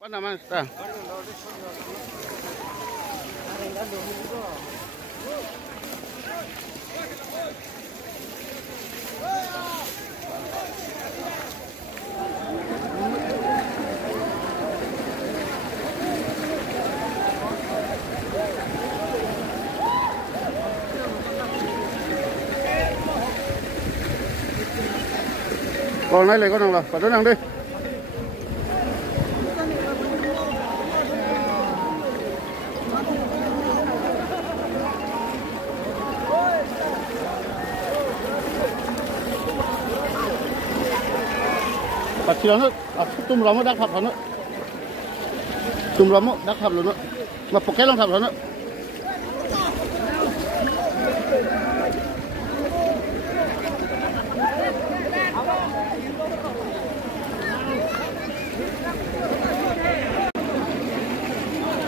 Mana mas? Dah. Con này lấy con nào vào, phải đứa nào đi. Kecil banget, tum lama dah thap sana. Tum lama dah thap luôn đó. Mà poket lang thap sana.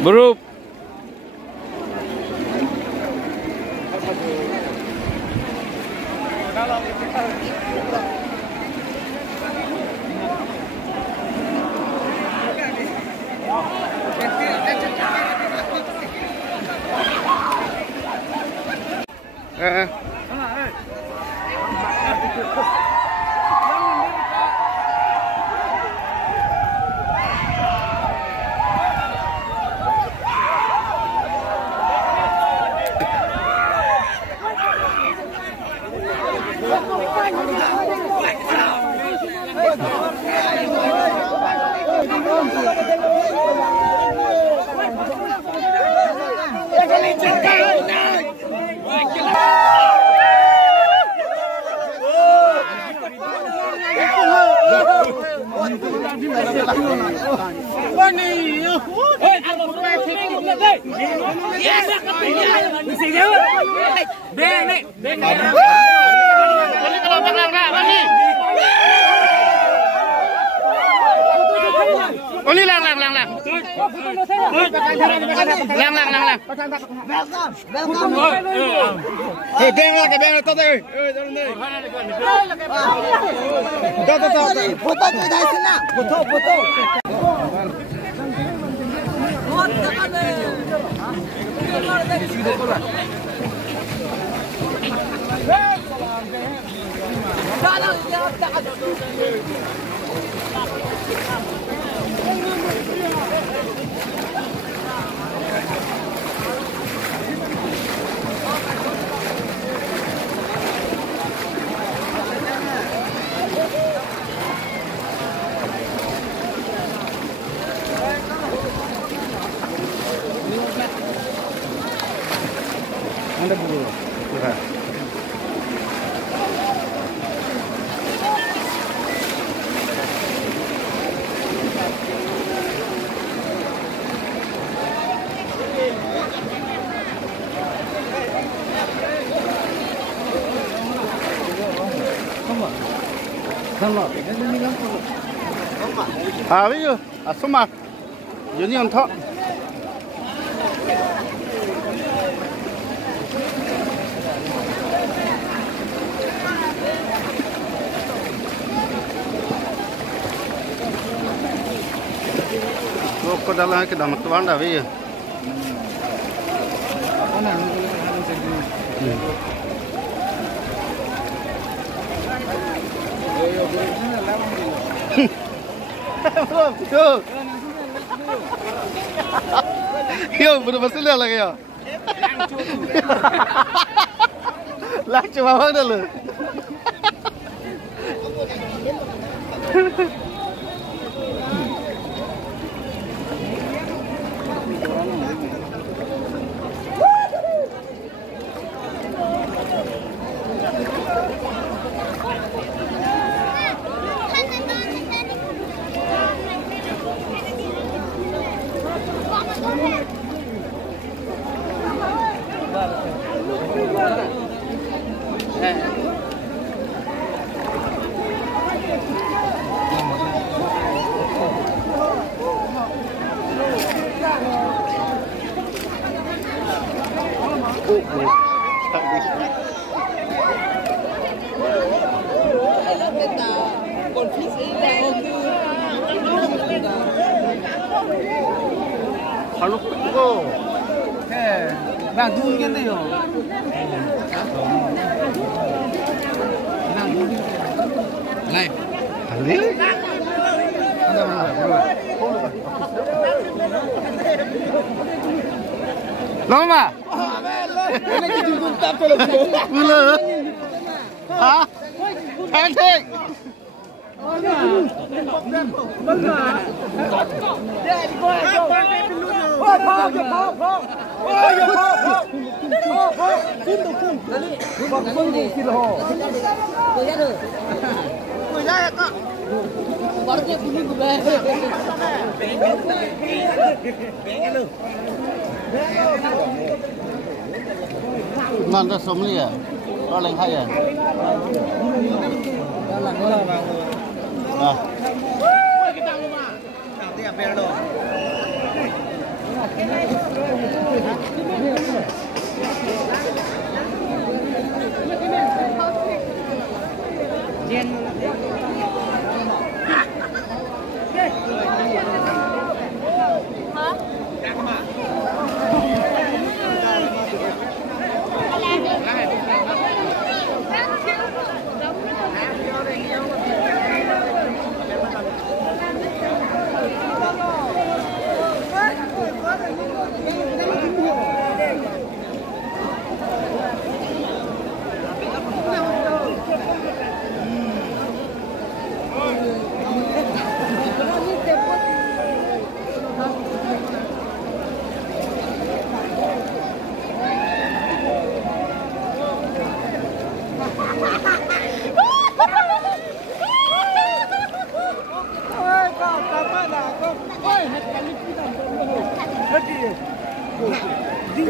Bro. Oli lang. Beng tot ơi. Foto tu dah sini. Foto. Anda bulu. Sudah. À ví dụ, số mặt, dưới như thọ. Kau dah lah kita mak tuan dah wi. Yo, betul-betul lah lagi ya. Lang cuma bang dah lu. 발로 끄고. 예. 나 누군데요? 네. 달리? Lama? Mula? Hả? Thang thiệt? Ngon ra sống lìa, có lành hay à? À. Đi